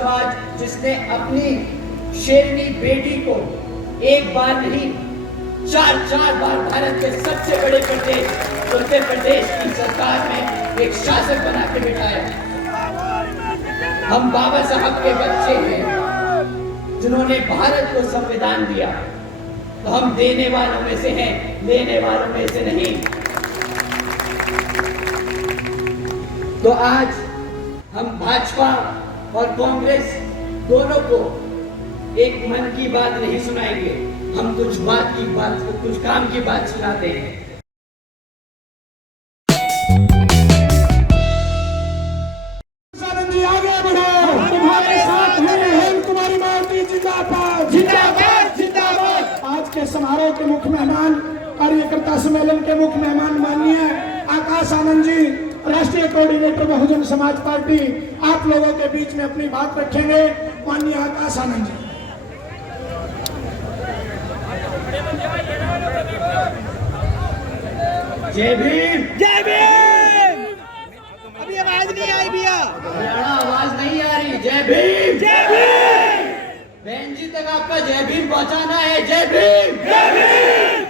समाज जिसने अपनी शेरनी बेटी को एक बार नहीं चार बार भारत के सबसे बड़े प्रदेश उत्तर प्रदेश की सरकार में एक शासक बना के बिठाया। हम बाबा साहब के बच्चे हैं जिन्होंने भारत को संविधान दिया, तो हम देने वालों में से हैं, लेने वालों में से नहीं। तो आज हम भाजपा और कांग्रेस दोनों को एक मन की बात नहीं सुनाएंगे, हम कुछ काम की बात सुनाते हैं। जी आगे बढ़ो, तुम्हारे साथ हैं कुमारी मायावती जिंदाबाद जिंदाबाद जिंदाबाद। आज के समारोह के मुख्य मेहमान, कार्यकर्ता सम्मेलन के मुख्य मेहमान माननीय आकाश आनंद जी, राष्ट्रीय कोऑर्डिनेटर बहुजन समाज पार्टी, आप लोगों के बीच में अपनी बात रखेंगे। माननीय आकाश आनंद जी। जय भीम जय भीम। अभी आवाज नहीं आई भैया, आवाज नहीं आ रही। जय भीम जय भीम। बहन जी तक आपका जय भीम पहुंचाना है। जय भीम जय भीम।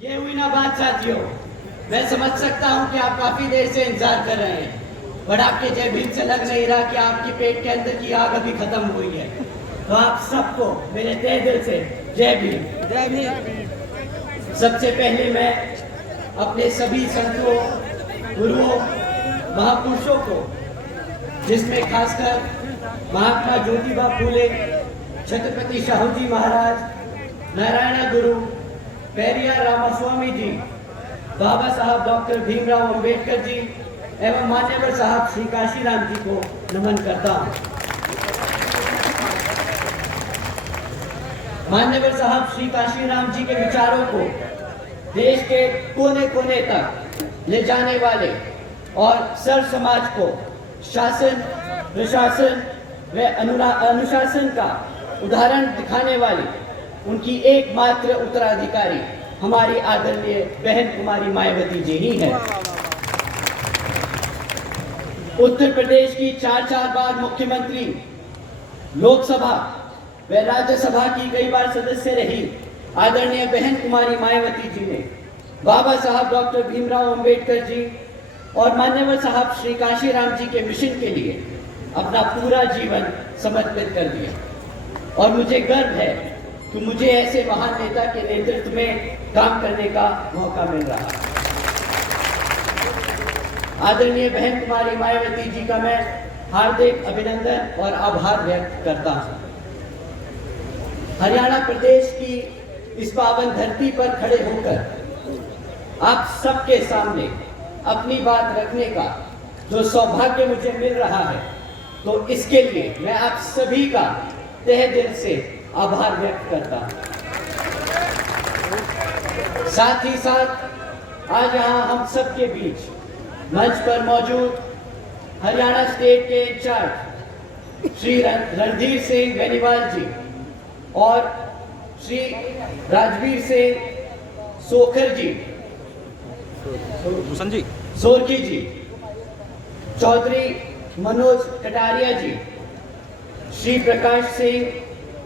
ये हुई ना बात साथियों। मैं समझ सकता हूं कि आप काफी देर से इंतजार कर रहे हैं, बट आपके जय भीम से लग नहीं रहा कि आपकी पेट के अंदर की आग अभी खत्म हुई है। तो आप सबको मेरे तहे दिल से जय भीम। जय भीम। सबसे पहले मैं अपने सभी संतों, गुरुओं, महापुरुषों को, जिसमें खासकर महात्मा ज्योतिबा फूले, छत्रपति शाहू जी महाराज, नारायण गुरु, पेरियार रामास्वामी जी, बाबा साहब डॉक्टर भीमराव अंबेडकर जी एवं मान्यवर साहब श्री काशीराम जी को नमन करता हूँ। मान्यवर साहब श्री काशीराम जी के विचारों को देश के कोने कोने तक ले जाने वाले और सर्व समाज को शासन, प्रशासन व अनुशासन का उदाहरण दिखाने वाली उनकी एकमात्र उत्तराधिकारी हमारी आदरणीय बहन कुमारी मायावती जी ही है। उत्तर प्रदेश की चार बार मुख्यमंत्री, लोकसभा व राज्यसभा की कई बार सदस्य रही आदरणीय बहन कुमारी मायावती जी ने बाबा साहब डॉक्टर भीमराव अंबेडकर जी और मान्यवर साहब श्री काशीराम जी के मिशन के लिए अपना पूरा जीवन समर्पित कर दिया। और मुझे गर्व है कि मुझे ऐसे महान नेता के नेतृत्व में काम करने का मौका मिल रहा है। आदरणीय बहन कुमारी मायावती जी का मैं हार्दिक अभिनंदन और आभार व्यक्त करता हूं। हरियाणा प्रदेश की इस पावन धरती पर खड़े होकर आप सबके सामने अपनी बात रखने का जो सौभाग्य मुझे मिल रहा है, तो इसके लिए मैं आप सभी का तहे दिल से आभार व्यक्त करता हूं। साथ ही साथ आज यहाँ हम सबके बीच मंच पर मौजूद हरियाणा स्टेट के इंचार्ज श्री रणधीर सिंह बेनीवाल जी और श्री राजवीर सिंह सोखर जी, सोरकी जी, चौधरी मनोज कटारिया जी, श्री प्रकाश सिंह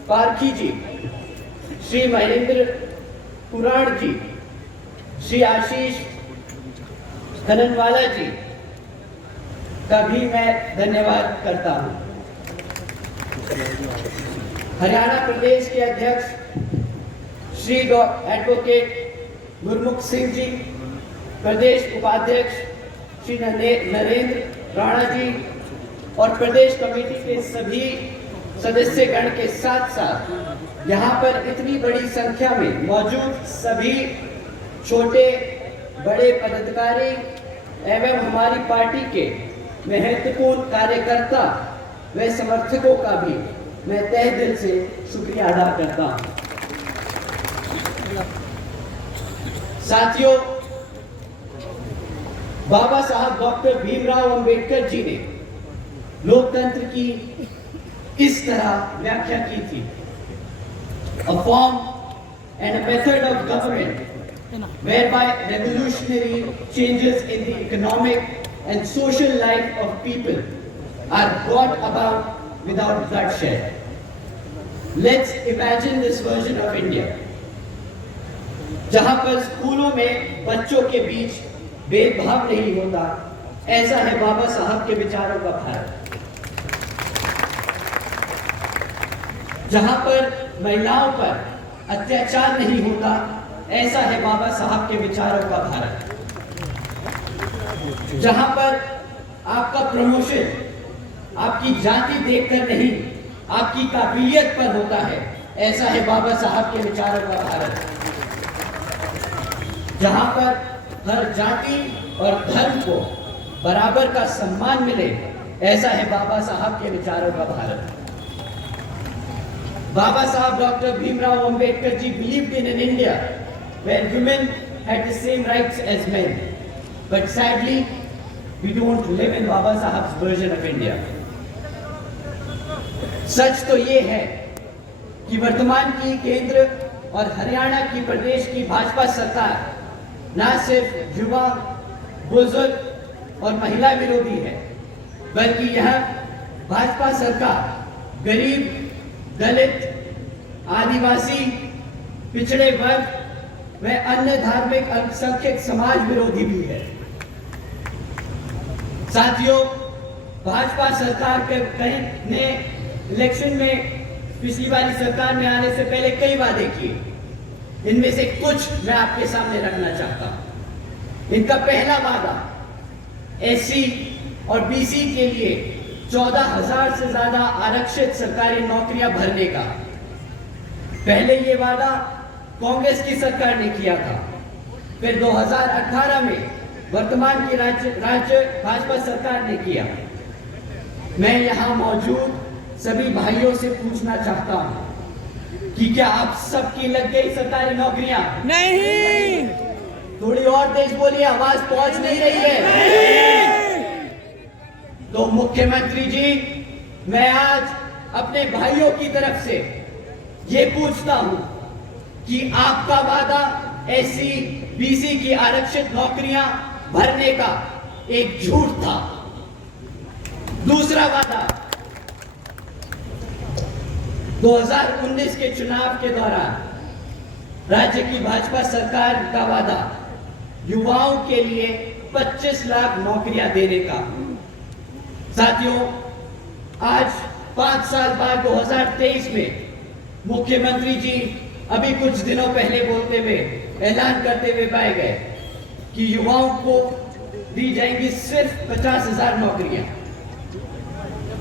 पारखी जी, श्री महेंद्र पुराण जी, श्री आशीष धननवाला जी का भी मैं धन्यवाद करता हूं। हरियाणा प्रदेश के अध्यक्ष श्री एडवोकेट गुरमुख सिंह जी, प्रदेश उपाध्यक्ष श्री नरेंद्र राणा जी और प्रदेश कमेटी के सभी सदस्यगण के साथ साथ यहाँ पर इतनी बड़ी संख्या में मौजूद सभी छोटे बड़े पदाधिकारी एवं हमारी पार्टी के महत्वपूर्ण कार्यकर्ता व समर्थकों का भी मैं तहे दिल से शुक्रिया अदा करता हूँ। साथियों, बाबा साहब डॉक्टर भीमराव अंबेडकर जी ने लोकतंत्र की इस तरह व्याख्या की थी, a form and a method of government whereby revolutionary changes in the economic and social life of people are brought about without bloodshed. Let's imagine this version of India, जहां पर स्कूलों में बच्चों के बीच भेदभाव नहीं होता। ऐसा है बाबा साहब के विचारों का भारत। जहां पर महिलाओं पर अत्याचार नहीं होता। ऐसा है बाबा साहब के विचारों का भारत। जहां पर आपका प्रमोशन आपकी जाति देखकर नहीं, आपकी काबिलियत पर होता है। ऐसा है बाबा साहब के विचारों का भारत। जहां पर हर जाति और धर्म को बराबर का सम्मान मिले। ऐसा है बाबा साहब के विचारों का Bharat. Baba Sahib Dr. Bhimrao Ambedkar ji believed in an India where women had the same rights as men. But sadly, we don't live in Baba Sahib's version of India. सच तो ये है कि वर्तमान की केंद्र और हरियाणा की प्रदेश की भाजपा सरकार न सिर्फ युवा, बुजुर्ग और महिला विरोधी है, बल्कि यह भाजपा सरकार गरीब, दलित, आदिवासी, पिछड़े वर्ग व अन्य धार्मिक अल्पसंख्यक समाज विरोधी भी है। साथियों, भाजपा सरकार ने इलेक्शन में पिछली बारी सरकार में आने से पहले कई वादे किए। इनमें से कुछ मैं आपके सामने रखना चाहता हूं। इनका पहला वादा एससी और बीसी के लिए 14,000 से ज्यादा आरक्षित सरकारी नौकरियां भरने का। पहले ये वादा कांग्रेस की सरकार ने किया था। फिर 2018 में वर्तमान की राज्य भाजपा सरकार ने किया। मैं यहां मौजूद सभी भाइयों से पूछना चाहता हूं कि क्या आप सबकी लग गई सरकारी नौकरियां? नहीं। थोड़ी और तेज बोलिए, आवाज पहुंच नहीं रही है। नहीं। तो मुख्यमंत्री जी, मैं आज अपने भाइयों की तरफ से ये पूछता हूं कि आपका वादा एससी बीसी की आरक्षित नौकरियां भरने का एक झूठ था। दूसरा वादा 2019 के चुनाव के दौरान राज्य की भाजपा सरकार का वादा युवाओं के लिए 25 लाख नौकरियां देने का। साथियों, आज 5 साल बाद 2023 में मुख्यमंत्री जी अभी कुछ दिनों पहले बोलते हुए ऐलान करते हुए पाए गए कि युवाओं को दी जाएंगी सिर्फ 50,000 नौकरियां।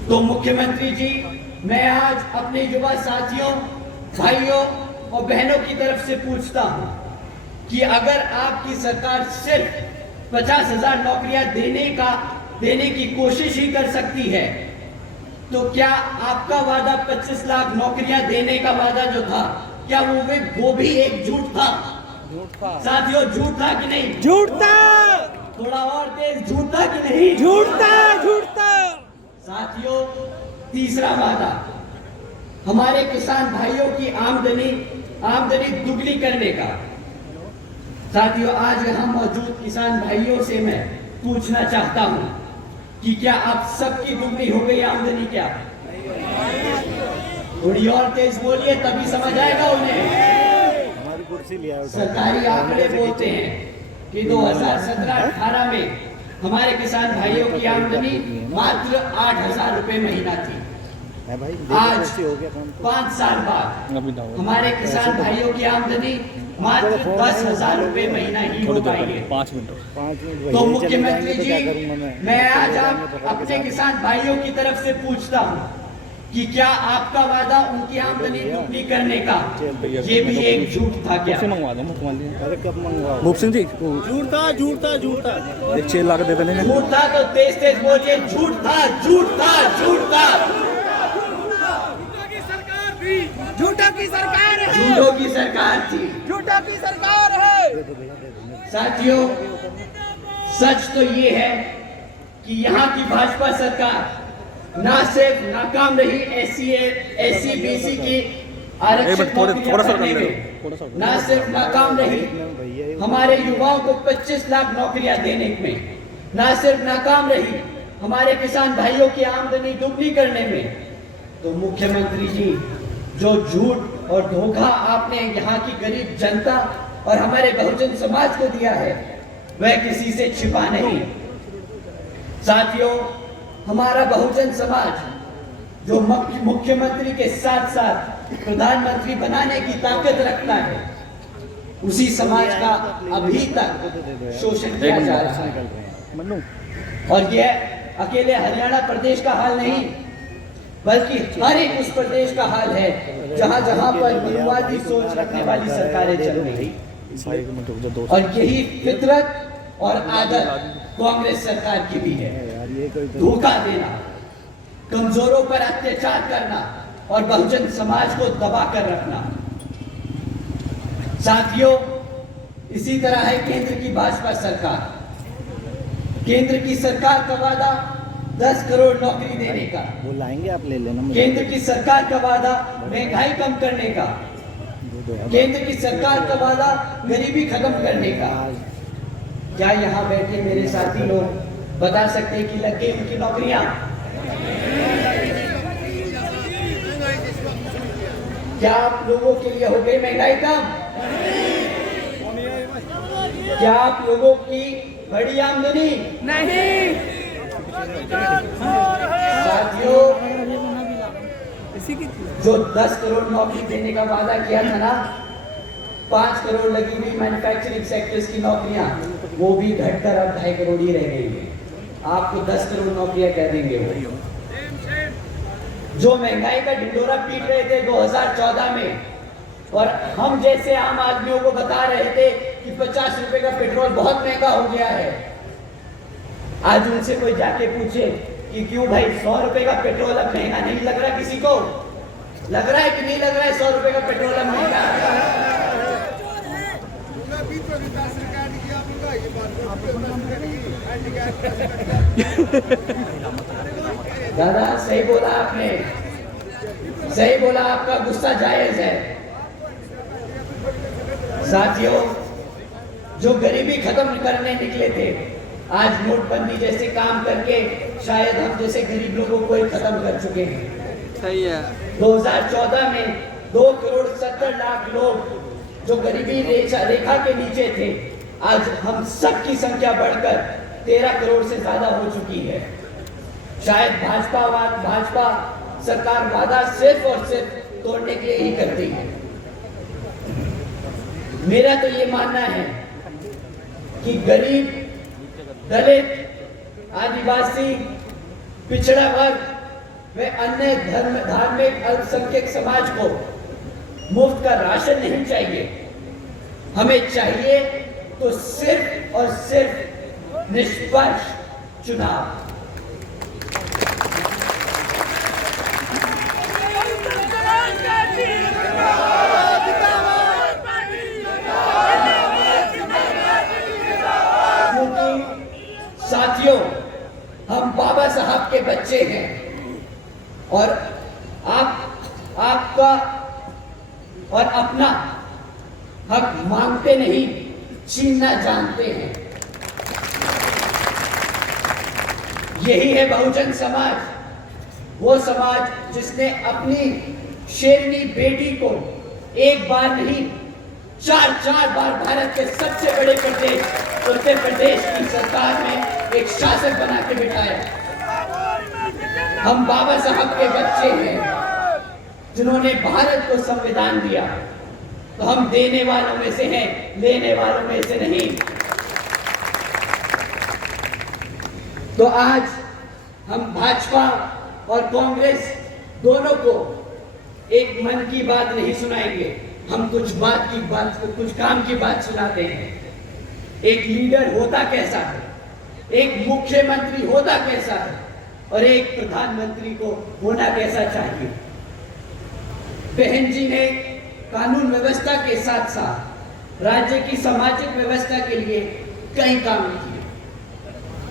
तो मुख्यमंत्री जी, मैं आज अपने युवा साथियों, भाइयों और बहनों की तरफ से पूछता हूं कि अगर आपकी सरकार सिर्फ 50,000 नौकरियां देने की कोशिश ही कर सकती है, तो क्या आपका वादा 25 लाख नौकरियां देने का वादा जो था, क्या वो भी एक झूठ था? साथियों, झूठ था कि नहीं? झूठ था। थोड़ा और तेज, झूठ था कि नहीं? झूठ था, झूठ था। साथियों, तीसरा वादा हमारे किसान भाइयों की आमदनी दुगनी करने का। साथियों, आज यहां मौजूद किसान भाइयों से मैं पूछना चाहता हूं कि क्या आप सबकी दुगनी हो गई आमदनी? क्या थोड़ी और तेज बोलिए, तभी समझ आएगा उन्हें। हमारी कुर्सी लिया। सरकारी आंकड़े बोलते हैं कि 2017-18 में हमारे किसान भाइयों की आमदनी मात्र 8,000 रुपए महीना थी। आज 5 साल बाद हमारे किसान भाइयों की आमदनी मात्र 10,000 रुपए महीना ही हो पाई है। 5 मिनट। तो मुख्यमंत्री जी, मैं आज अपने किसान भाइयों की तरफ से पूछता हूं कि क्या आपका वादा उनकी आमदनी दुगनी करने का ये भी एक झूठ था? क्या मंगवा दो मुख्यमंत्री? अरे कब मंगवाओ? भूप सिंह जी, झूठ था, झूठ था, झूठ था। 6 लाख दे देने। झूठ था तो तेज तेज बोलिए, झूठ था, झूठ था, झूठ था। झूठों की सरकार है। झूठों की सरकार थी। झूठों की सरकार है। साथियों, सच तो ये है कि यहाँ की भाजपा सरकार ना सिर्फ नाकाम रही एससी बीसी की आरक्षित नौकरियां भरने में, ना सिर्फ नाकाम रही हमारे युवाओं को 25 लाख नौकरियां देने में, ना सिर्फ नाकाम रही हमारे किसान भाइयों की आमदनी दुगनी करने में, तो मुख्यमंत्री जी, जो झूठ और धोखा आपने यहाँ की गरीब जनता और हमारे बहुजन समाज को दिया है, वह किसी से छिपा नहीं। साथियों, हमारा बहुजन समाज जो मुख्यमंत्री के साथ साथ प्रधानमंत्री बनाने की ताकत रखता है, उसी समाज का अभी तक शोषण किया जा रहा है। और यह अकेले हरियाणा प्रदेश का हाल नहीं, बल्कि हर एक उस प्रदेश का हाल है जहां जहां पर मनुवादी सोच रखने वाली सरकारें चल रही। और यही फितरत और आदत कांग्रेस सरकार की भी है। धोखा देना, कमजोरों पर अत्याचार करना और बहुजन समाज को दबा कर रखना। साथियों, इसी तरह है केंद्र की भाजपा सरकार। केंद्र की सरकार का वादा 10 करोड़ नौकरी देने का, वो लाएंगे, आप ले लेना। केंद्र की सरकार का वादा महंगाई कम करने का, केंद्र की सरकार का वादा गरीबी खत्म करने का। क्या यहाँ बैठे मेरे साथी लोग बता सकते हैं कि लग गई उनकी नौकरियां? क्या आप लोगों के लिए हो गई महंगाई कम? क्या आप लोगों की बड़ी आमदनी? नहीं। साथियों, जो 10 करोड़ नौकरी देने का वादा किया था ना, 5 करोड़ लगी हुई मैन्युफैक्चरिंग सेक्टर्स की नौकरियां, वो भी घटकर अब 2.5 करोड़ ही रह गई है। आपको 10 करोड़ नौकरियां कह देंगे वो। जो महंगाई का ढिंडोरा पीट रहे थे 2014 में, और हम जैसे आम आदमियों को बता रहे थे कि 50 रुपए का पेट्रोल बहुत महंगा हो गया है, आज उनसे कोई जाके पूछे कि क्यों भाई 100 रुपए का पेट्रोल अब महंगा नहीं लग रहा? किसी को लग रहा है कि नहीं लग रहा है 100 रुपए का पेट्रोल अब महंगा? दादा, सही बोला आपने, सही बोला, आपका गुस्सा जायज है। साथियों, जो गरीबी खत्म करने निकले थे, आज नोटबंदी जैसे काम करके शायद हम जैसे गरीब लोगों को ही खत्म कर चुके हैं। सही है। 2014 में 2 करोड़ 70 लाख लोग जो गरीबी रेखा के नीचे थे, आज हम सब की संख्या बढ़कर 13 करोड़ से ज्यादा हो चुकी है। शायद भाजपा सरकार वादा सिर्फ और सिर्फ तोड़ने के लिए ही करती है। मेरा तो ये मानना है कि गरीब, दलित, आदिवासी, पिछड़ा वर्ग व अन्य धार्मिक अल्पसंख्यक समाज को मुफ्त का राशन नहीं चाहिए। हमें चाहिए तो सिर्फ और सिर्फ निष्पक्ष चुनाव। साथियों, हम बाबा साहब के बच्चे हैं और आपका और अपना हक मांगते नहीं, छीनना जानते हैं। यही है बहुजन समाज, वो समाज जिसने अपनी शेरनी बेटी को एक बार नहीं 4 बार भारत के सबसे बड़े प्रदेश उत्तर प्रदेश की सरकार में एक शासक बना के बिठाया। हम बाबा साहब के बच्चे हैं जिन्होंने भारत को संविधान दिया, तो हम देने वालों में से हैं, लेने वालों में से नहीं। तो आज हम भाजपा और कांग्रेस दोनों को एक मन की बात नहीं सुनाएंगे, हम कुछ काम की बात सुनाते हैं। एक लीडर होता कैसा है, एक मुख्यमंत्री होता कैसा है, और एक प्रधानमंत्री को होना कैसा चाहिए। बहन जी ने कानून व्यवस्था के साथ साथ राज्य की सामाजिक व्यवस्था के लिए कई काम किए।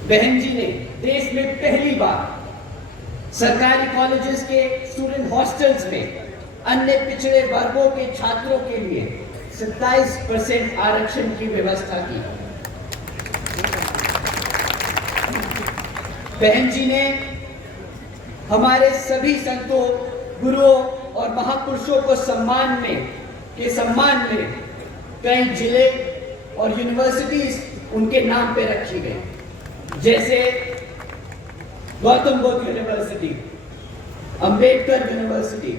बहन जी ने देश में पहली बार सरकारी कॉलेजेस के स्टूडेंट हॉस्टल्स में अन्य पिछड़े वर्गों के छात्रों के लिए 27% आरक्षण की व्यवस्था की। बहन जी ने हमारे सभी संतों गुरुओं और महापुरुषों को सम्मान में कई जिले और यूनिवर्सिटीज उनके नाम पे रखी गई, जैसे Gautam Buddha university, Ambedkar university,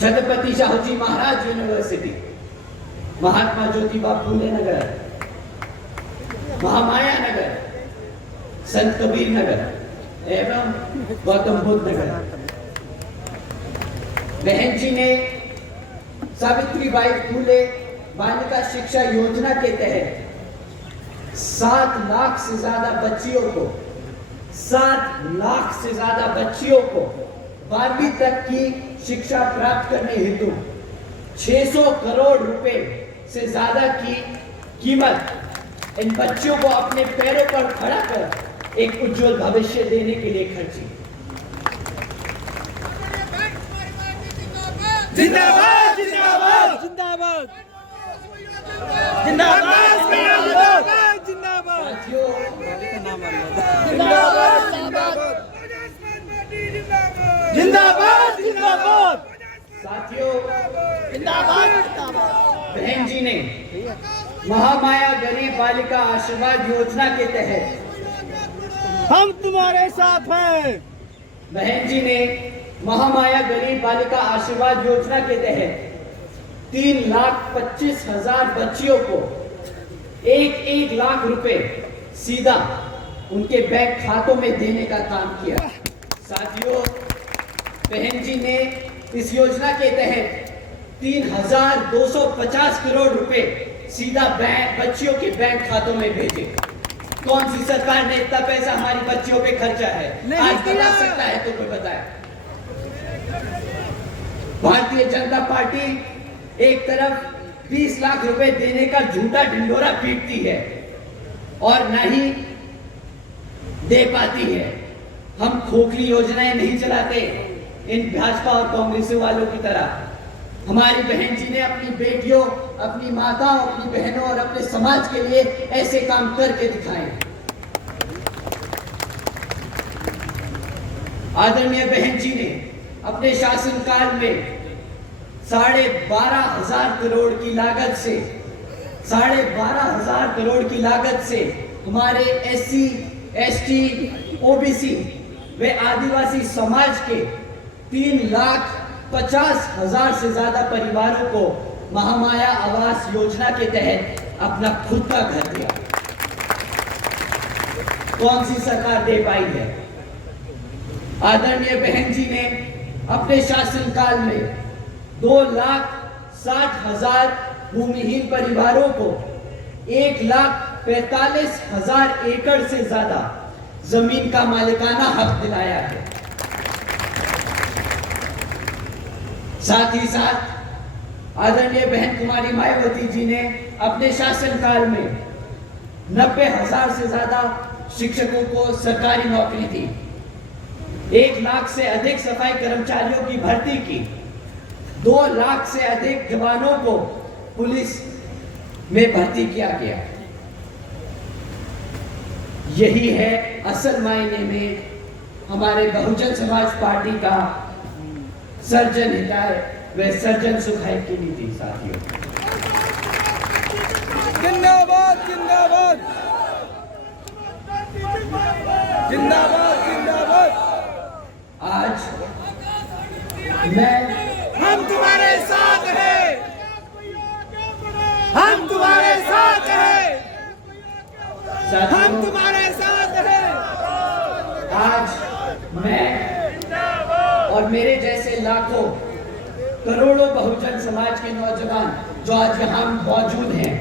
Chhatrapati Shahuji Maharaj university, Mahatma Jyotiba Phule नगर, महामाया नगर, संत कबीर नगर एवं गौतम बुद्ध नगर। बहन जी ने सावित्रीबाई फूले बालिका शिक्षा योजना के तहत 7 लाख से ज्यादा बच्चियों को 12वीं तक की शिक्षा प्राप्त करने हेतु 600 करोड़ रुपए से ज्यादा की कीमत इन बच्चों को अपने पैरों पर खड़ा कर एक उज्जवल भविष्य देने के लिए खर्ची। जिंदाबाद जिंदाबाद जिंदाबाद जिंदाबाद जिंदाबाद जिंदाबाद साथियों, जिंदाबाद जिंदाबाद साथियों, जिंदाबाद बहन जी ने महामाया गरीब बालिका आशीर्वाद योजना के तहत हम तुम्हारे साथ हैं। बहन जी ने महामाया गरीब बालिका आशीर्वाद योजना के तहत 3,25,000 बच्चियों को 1 लाख रुपए सीधा उनके बैंक खातों में देने का काम किया। साथियों, बहन जी ने इस योजना के तहत 3,250 करोड़ रुपए सीधा बच्चियों के बैंक खातों में भेजे। कौन सी सरकार ने इतना पैसा हमारी बच्चियों पे खर्चा है? आज बता सकता है तो कोई बताए। भारतीय जनता पार्टी एक तरफ 20 लाख रुपए देने का झूठा ढिंढोरा पीटती है और न ही दे पाती है। हम खोखली योजनाएं नहीं चलाते इन भाजपा और कांग्रेस वालों की तरह। हमारी बहन जी ने अपनी बेटियों, अपनी माताओं, अपनी बहनों और अपने समाज के लिए ऐसे काम करके दिखाए। आदरणीय बहन जी ने अपने शासनकाल में 12,500 करोड़ की लागत से हमारे SC, ST, OBC व आदिवासी समाज के 3,50,000 से ज्यादा परिवारों को महामाया आवास योजना के तहत अपना खुद का घर दिया। कौन सी सरकार दे पाई है? आदरणीय बहन जी ने अपने शासनकाल में 2,60,000 भूमिहीन परिवारों को 1,45,000 एकड़ से ज्यादा जमीन का मालिकाना हक दिलाया है। साथ ही साथ आदरणीय बहन कुमारी मायावती जी ने अपने शासनकाल में 90,000 से ज्यादा शिक्षकों को सरकारी नौकरी दी, 1 लाख से अधिक सफाई कर्मचारियों की भर्ती की, 2 लाख से अधिक जवानों को पुलिस में भर्ती किया गया। यही है असल मायने में हमारे बहुजन समाज पार्टी का सर्जन हिताय व सर्जन सुखाय की नीति। साथियों, जिंदाबाद जिंदाबाद जिंदाबाद जिंदाबाद। आज मैं हम तुम्हारे साथ हैं, हम तुम्हारे साथ हैं, हम तुम्हारे साथ हैं। आज मैं और मेरे जैसे लाखों करोड़ों बहुजन समाज के नौजवान जो आज यहाँ मौजूद हैं,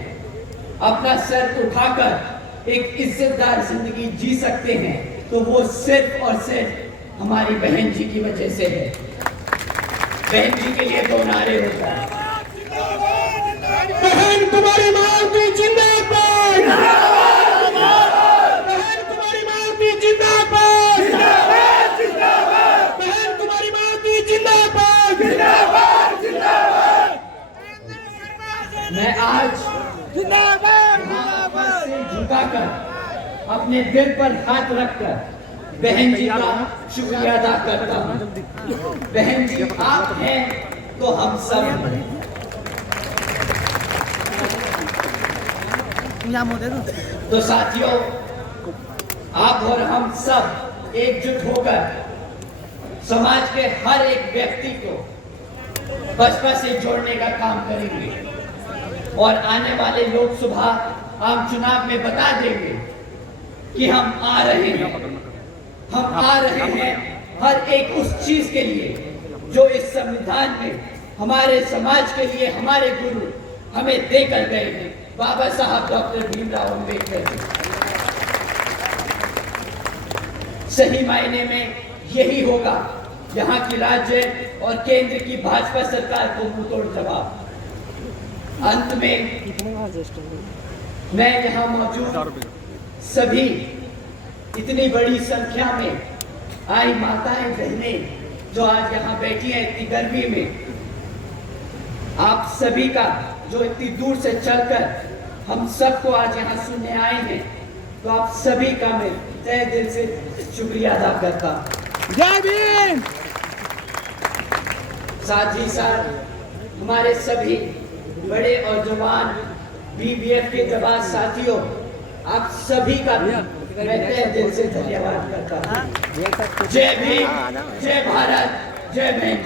अपना सर उठाकर एक इज्जतदार जिंदगी जी सकते हैं तो वो सिर्फ और सिर्फ हमारी बहन जी की वजह से है। बहन जी के लिए 2 नारे होता है। बहन कुमारी मायावती जिंदाबाद, बहन कुमारी मायावती जिंदाबाद, बहन कुमारी मायावती जिंदाबाद। मैं आज जिंदाबाद से झुकाकर अपने दिल पर हाथ रखकर बहन जी का शुक्रिया अदा करता हूँ। बहन जी आप हैं तो हम सब हैं। तो साथियों, आप और हम सब एकजुट होकर समाज के हर एक व्यक्ति को बसपा से जोड़ने का काम करेंगे और आने वाले लोकसभा आम चुनाव में बता देंगे कि हम आ रहे हैं। हम आ रहे हैं हर एक उस चीज के लिए जो इस संविधान में हमारे समाज के लिए हमारे गुरु हमें देकर गए हैं, बाबा साहब डॉक्टर भीमराव अम्बेडकर जी। सही मायने में यही होगा यहाँ की राज्य और केंद्र की भाजपा सरकार को मुंहतोड़ जवाब। अंत में मैं यहाँ मौजूद सभी इतनी बड़ी संख्या में आई माताएं बहनें जो आज यहाँ बैठी हैं इतनी गर्मी में, आप सभी का जो इतनी दूर से चलकर हम सबको आज यहाँ सुनने आए हैं, तो आप सभी का मैं तहे दिल से शुक्रिया अदा करता हूँ। जय भीम। साथ ही साथ हमारे सभी बड़े और जवान बीबीएफ के जवान साथियों, आप सभी का भी मैं तहे दिल से धन्यवाद करता हूँ। जय भीम, जय भारत, जय बहन।